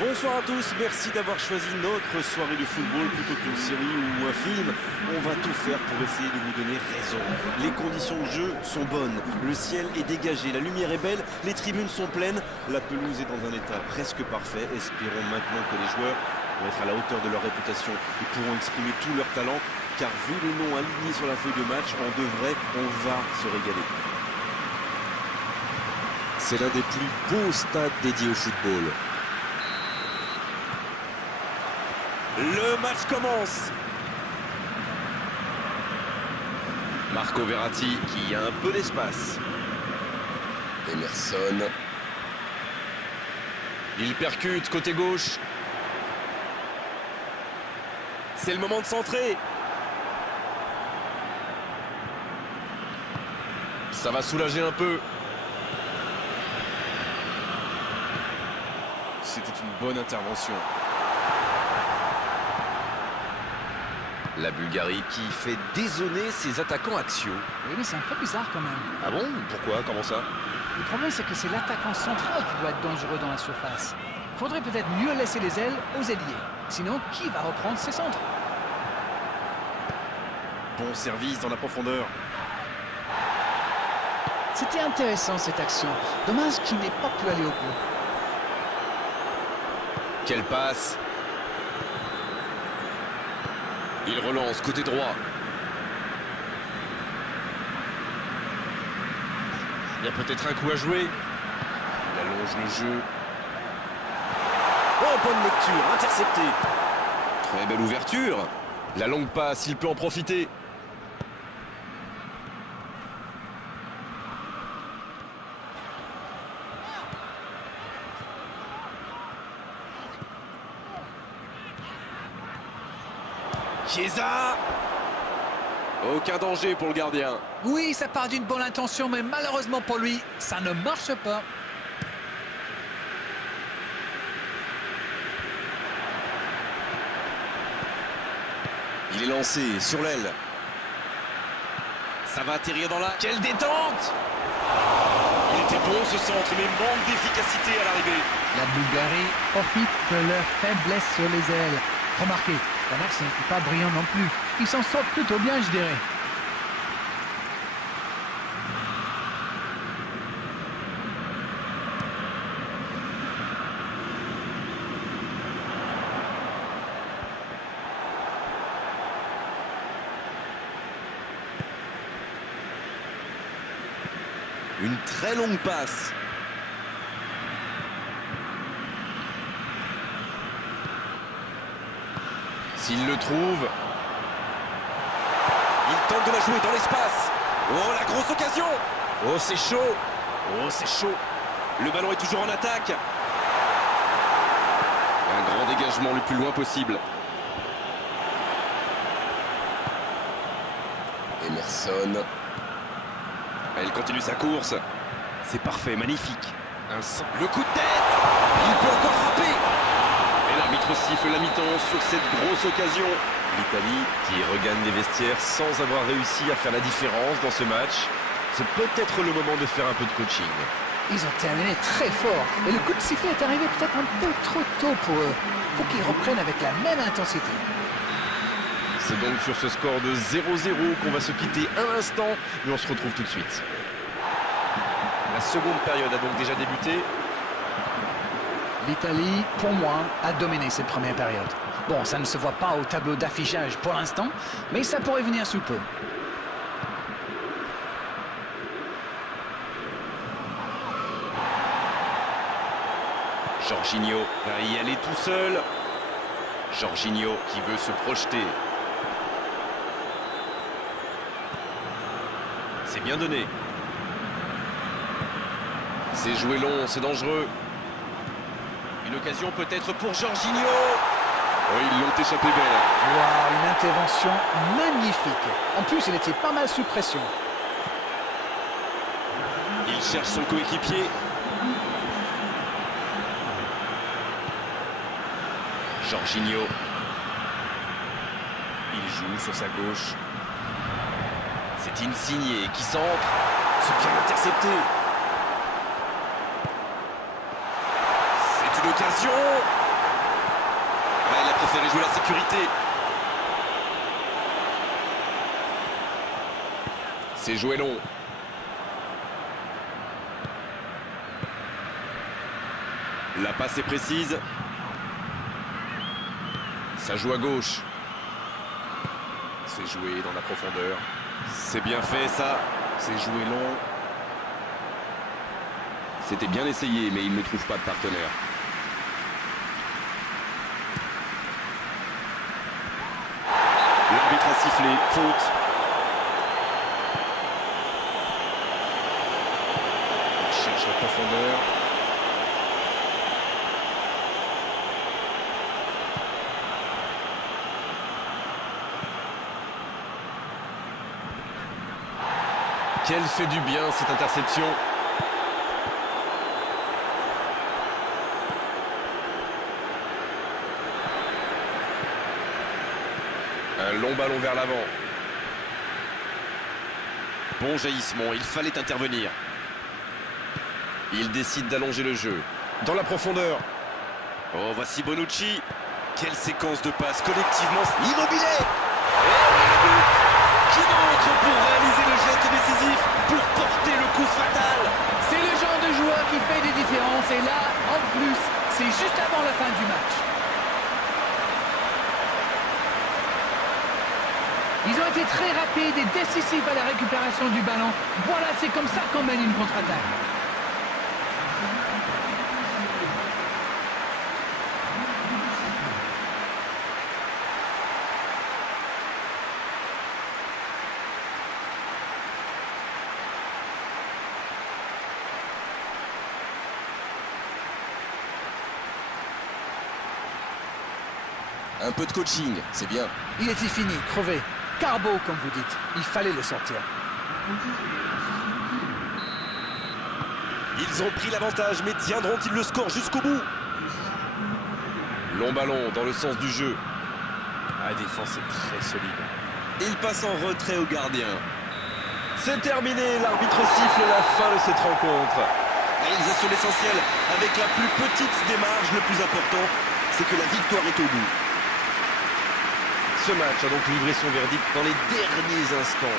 Bonsoir à tous, merci d'avoir choisi notre soirée de football plutôt qu'une série ou un film. On va tout faire pour essayer de vous donner raison. Les conditions de jeu sont bonnes, le ciel est dégagé, la lumière est belle, les tribunes sont pleines, la pelouse est dans un état presque parfait. Espérons maintenant que les joueurs vont être à la hauteur de leur réputation et pourront exprimer tout leur talent, car vu les noms alignés sur la feuille de match, on va se régaler. C'est l'un des plus beaux stades dédiés au football. Le match commence. Marco Verratti qui a un peu d'espace. Emerson. Il percute côté gauche. C'est le moment de centrer. Ça va soulager un peu. C'était une bonne intervention. La Bulgarie qui fait dézonner ses attaquants axiaux. Oui, mais c'est un peu bizarre quand même. Ah bon? Pourquoi? Comment ça? Le problème, c'est que c'est l'attaquant central qui doit être dangereux dans la surface. Il faudrait peut-être mieux laisser les ailes aux ailiers. Sinon, qui va reprendre ses centres? Bon service dans la profondeur. C'était intéressant cette action. Dommage qu'il n'ait pas pu aller au bout. Quelle passe! Il relance côté droit. Il y a peut-être un coup à jouer. Il allonge le jeu. Oh, bonne lecture, intercepté. Très belle ouverture. La longue passe, il peut en profiter. Chiesa! Aucun danger pour le gardien. Oui, ça part d'une bonne intention, mais malheureusement pour lui, ça ne marche pas. Il est lancé sur l'aile. Ça va atterrir dans la... Quelle détente! Il était bon ce centre, mais manque d'efficacité à l'arrivée. La Bulgarie profite de leur faiblesse sur les ailes. Remarquez, la match n'est pas brillant non plus. Ils s'en sortent plutôt bien, je dirais. Une très longue passe. S'il le trouve, il tente de la jouer dans l'espace. Oh, la grosse occasion. Oh, c'est chaud. Oh, c'est chaud. Le ballon est toujours en attaque. Un grand dégagement le plus loin possible. Emerson. Elle continue sa course. C'est parfait, magnifique. Le coup de tête. Il peut encore frapper. Et l'arbitre siffle la mi-temps sur cette grosse occasion. L'Italie qui regagne les vestiaires sans avoir réussi à faire la différence dans ce match. C'est peut-être le moment de faire un peu de coaching. Ils ont terminé très fort. Et le coup de sifflet est arrivé peut-être un peu trop tôt pour eux. Il faut qu'ils reprennent avec la même intensité. C'est donc sur ce score de 0-0 qu'on va se quitter un instant, mais on se retrouve tout de suite. La seconde période a donc déjà débuté. L'Italie, pour moi, a dominé cette première période. Bon, ça ne se voit pas au tableau d'affichage pour l'instant, mais ça pourrait venir sous peu. Jorginho va y aller tout seul. Jorginho qui veut se projeter. C'est bien donné. C'est joué long, c'est dangereux. Une occasion peut-être pour Jorginho. Oh, ils l'ont échappé belle. Waouh, une intervention magnifique. En plus, il était pas mal sous pression. Il cherche son coéquipier. Jorginho. Il joue sur sa gauche. C'est Insigne qui centre. C'est bien intercepté. C'est une occasion. Ah, il a préféré jouer la sécurité. C'est joué long. La passe est précise. Ça joue à gauche. C'est joué dans la profondeur. C'est bien fait ça. C'est joué long. C'était bien essayé, mais il ne trouve pas de partenaire. L'arbitre a sifflé. Faute. Il cherche la profondeur. Quelle fait du bien cette interception. Un long ballon vers l'avant. Bon jaillissement, il fallait intervenir. Il décide d'allonger le jeu. Dans la profondeur. Oh, voici Bonucci. Quelle séquence de passes collectivement. Immobilier. Qui d'autre pour réaliser le geste décisif, pour porter le coup fatal? C'est le genre de joueur qui fait des différences et là, en plus, c'est juste avant la fin du match. Ils ont été très rapides et décisifs à la récupération du ballon. Voilà, c'est comme ça qu'on mène une contre-attaque. Un peu de coaching, c'est bien. Il était fini, crevé. Carbo, comme vous dites. Il fallait le sortir. Ils ont pris l'avantage, mais tiendront-ils le score jusqu'au bout? Long ballon dans le sens du jeu. La défense est très solide. Il passe en retrait au gardien. C'est terminé, l'arbitre siffle la fin de cette rencontre. Réalisation l'essentiel, avec la plus petite des marges, le plus important, c'est que la victoire est au bout. Ce match a donc livré son verdict dans les derniers instants.